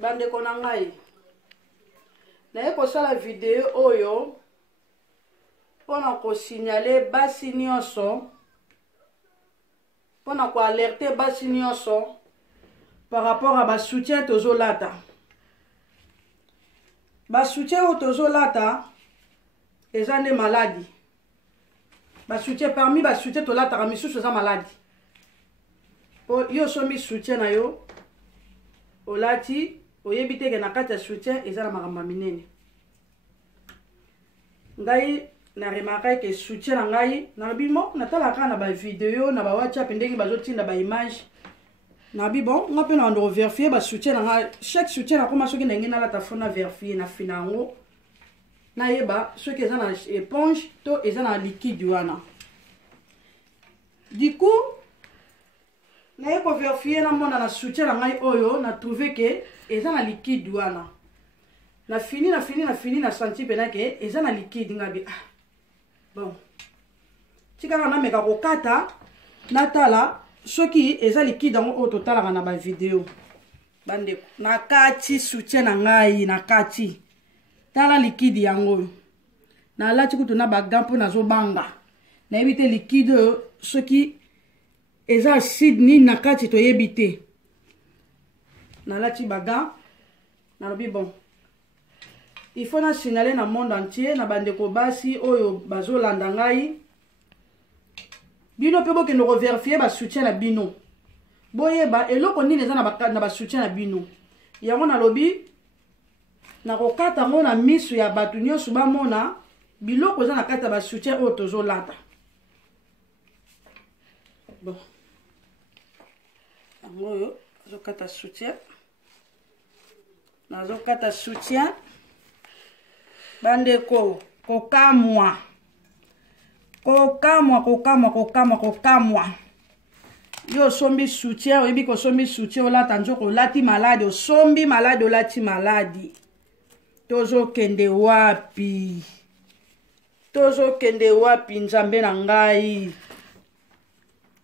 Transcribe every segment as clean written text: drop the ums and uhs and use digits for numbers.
Bande konangai. Na eko sala video oyo pona ko signaler basi nyonso, pona ko alerter basi nyonso par rapport à ba soutien tozolata. Ba soutien o tozolata ezande maladie. Ba soutien parmi ba soutien tolata ka misusu za maladie. Po yo somi soutien na yo olati oyebite ke na kati ya soutien ezala makambo minene. Ngai na remarqué que soutien na ngai na bimo na tala ka na ba vidéo na ba WhatsApp ndenge bazotinda ba image na bi bon nga pe na ndo vérifier ba soutien na ngai chaque soutien na koma soki na ngina la tafona vérifier na finango na yeba soki eza na éponge to eza na liquide wana. Du coup na yeko vérifier na mona na soutien na ngai oyo na trouver que eza na liquide wana. Na fini na senti pena ke eza na liquide ngabi. Bon. Tika na meka kokata na tala soki eza liquide ngo o total na ba vidéo. Bande na kati soutien na ngai na kati. Tala liquide yango. Na lati kutu na ba gampo na zo banga. Na ebite liquide soki eza acide ni na kati to yebite. Na lati baga na lobi bon. Il faut na signaler na monde entier na bandeko basi oyo bazolanda ngai. Bino pe boke no vérifier ba soutien na bino. Boyeba eloko nini eza na ba soutien na bino. Yango na lobi na kokata mona misu ya batu nyonso ba mona biloko eza na kata ba soutien oyo tozolata. Bon. Yango zo kata soutien. Na zo kata soutien. Bandeko kokamwa yo sombi soutien oyebi ko sombi soutien olata nzoko olati malade osombi malade olati maladi tozo kende wapi nzambe na ngai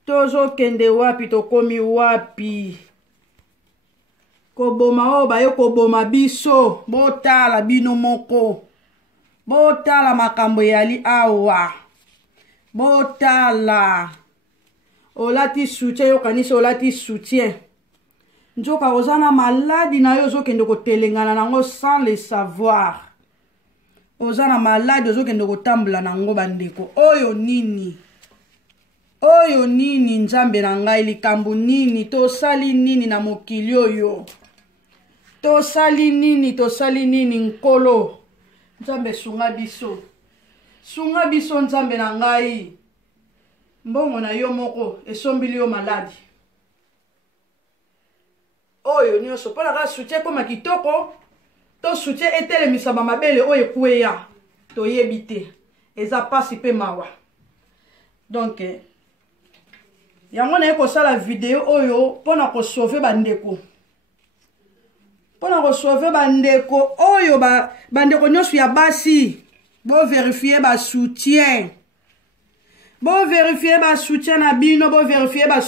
tozo kende wapi tokomi wapi koboma o bayo koboma biso botala bino moko botala makambo yali awa botala olati soutien yo kanisa olati soutien njoka ozana maladi na yo ozokende kotelengana nango sans le savoir ozana maladi ozokende kotambola nango bandeko oyo nini nzambe na ngai likambo nini tosali nini na mokili oyo tosali nini nkolo nzambe sunga biso nzambe na ngai mbongo na yo moko esombili yo maladi oyo nyonso mpona kaka soutien koma kitoko to soutien etelemisa bamabele oyo ekweya toyebi te eza pasi mpe mawa donc yango na ye kosala video oyo mpona kosauve bandeko oyo bandeko nyonso ya basi bo vérifier ba soutien na bino bo vérifier ba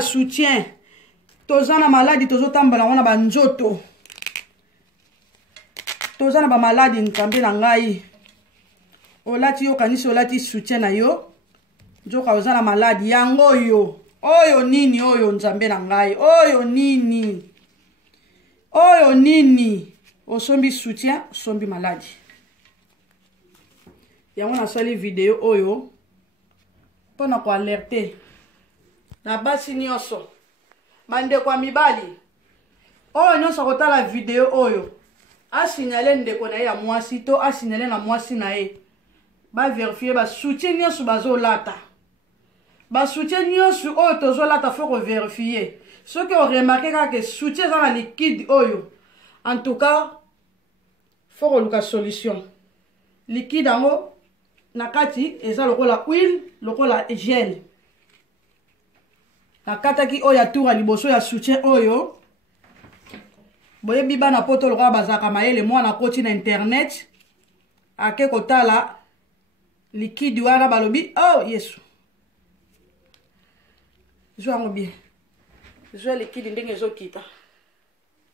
soutien toza na maladi tozotambola wana banzoto toza na ba maladi nkambe na ngai olati yo kanisi olati soutien na yo njoka oza na maladi yango oyo nini oyo nzambe na ngai oyo nini osombi soutien osombi maladi yango nasali video oyo mpona ko alerter na basi nyonso bandeko ya mibali oyo nyonso kotala video oyo asignale ndeko na ye ya mwasi to asignale na mwasi na ye bavérifier basoutien nyonso bazolata basoutien nyonso oyo tozolata fo kovérifier soki oremarke kaka soutien eza na liquide oyo en tout cas fo koluka solution liquide yango na kati eza lokola huile lokola gel nakataki oyo atura liboso ya soutien oyo boyebi bana poto lokola bazalaka mayele mwana koti na internet ake kotala liquide wana balobi oh yesu zwango bien zwa liquide ndenge ezokita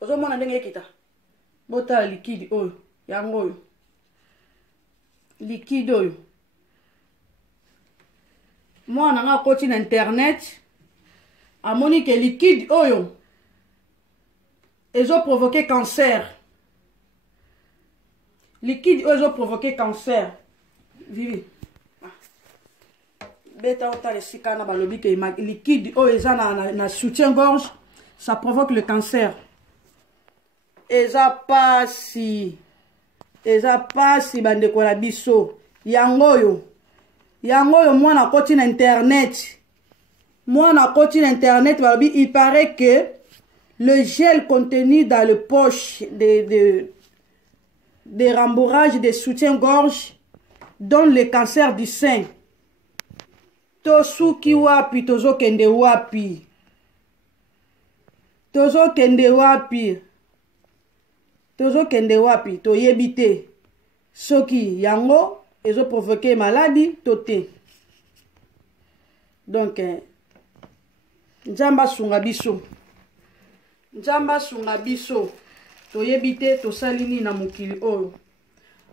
ozomona ndenge ekita botala liquide oyo yango oyo liquide oyo mwana nga akoti na internet amoni ke liquide oyo ezoprovoke cancer liquide oyo ezoprovoke cancer vivi beta otala esika na balobi ke liquide oyo eza na soutien gorge ça provoque le cancer eza pasi bandeko na biso yango oyo mwana akoti na internet balobi il paraît que le gel contenu dans le poche de rembourrage de soutien-gorge donne le cancer du sein. Tosuki wapi tozokende wapi toyebi te soki yango ezoprovoke maladie to te. Donc nzamba sunga biso toyebi te tosali nini na mokili oyo.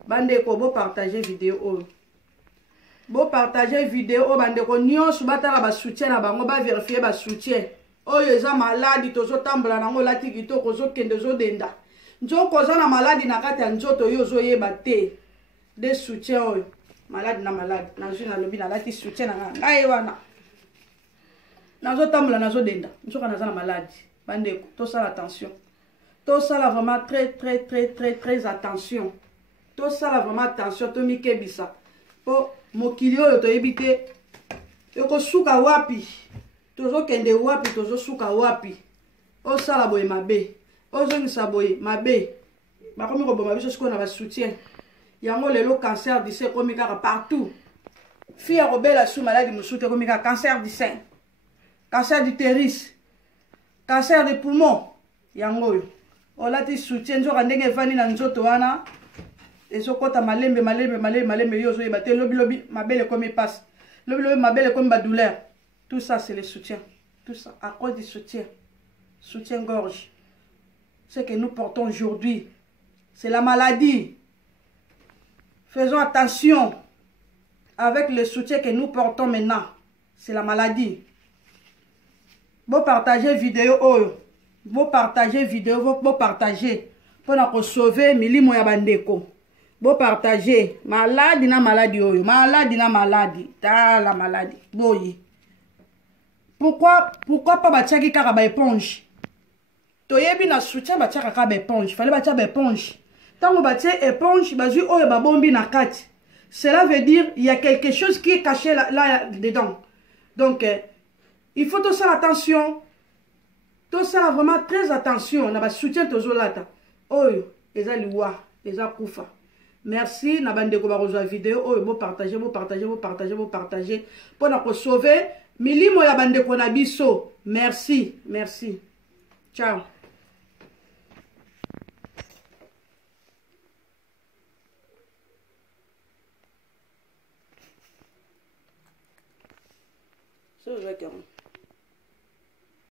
Bandeko bopartage video oyo, bandeko nyonso batala basoutien na bango, baverifie basoutien oyo eza maladi tozotambola nango lati kitoko ozokende ozodenda nzoko oza na maladi na kati ya nzoto oyo ozoyeba te de soutien oyo maladi na maladi nazwi nalobi nalati soutien na ngai wana nazotambola nazodenda nzoka naza na maladi. Bandeko tosala attention, tosala vraiment très attention, tosala vraiment attention tomikebisa po mokili oyo toyebi te ekosuka wapi tozokende wapi tozosuka wapi osala boye mabe ozongisa boye mabe bakomi koboma biso sikoyo na basoutien yango lelo cancer du sein ekomi kaka partout fi ya kobela su maladi mosusu te ekomi kaka cancer du sein, cancer d'utérus, cancer de poumon. Yango oyo olati soutien nzoka ndenge evandi na nzoto wana ezokota malembe yo ozoyeba te lobi mabele ekomi passe lobi mabele ekomi badouleur. Tout ça c'est le soutien, tout ça à cause du soutien-gorge. Ce que nous portons aujourd'hui c'est la maladie. Faisons attention avec le soutien que nous portons maintenant, c'est la maladie. Vous partagez vidéo oyo, vous partagez pour na sauver milimo ya bandeko. Vous partagez maladie na maladie oyo, maladie na maladie, ta la maladie. Boyi. Pourquoi pas batiaki kaka ba éponge? Toyebi na soutien batiaka kaka ba éponge, fallait batia ba éponge. Tango batie éponge, bazui oyo ba bombi na kati. Cela veut dire il y a quelque chose qui est caché là dedans. Donc il faut tout ça attention. Tout ça vraiment très attention. On a soutien tozolata. Oyo, eza liwa, eza kufa. Merci na bande ko ba rejoindre vidéo oyo bo partager. Pour na sauver milimo ya bande ko na biso. Merci. Ciao. So, je vais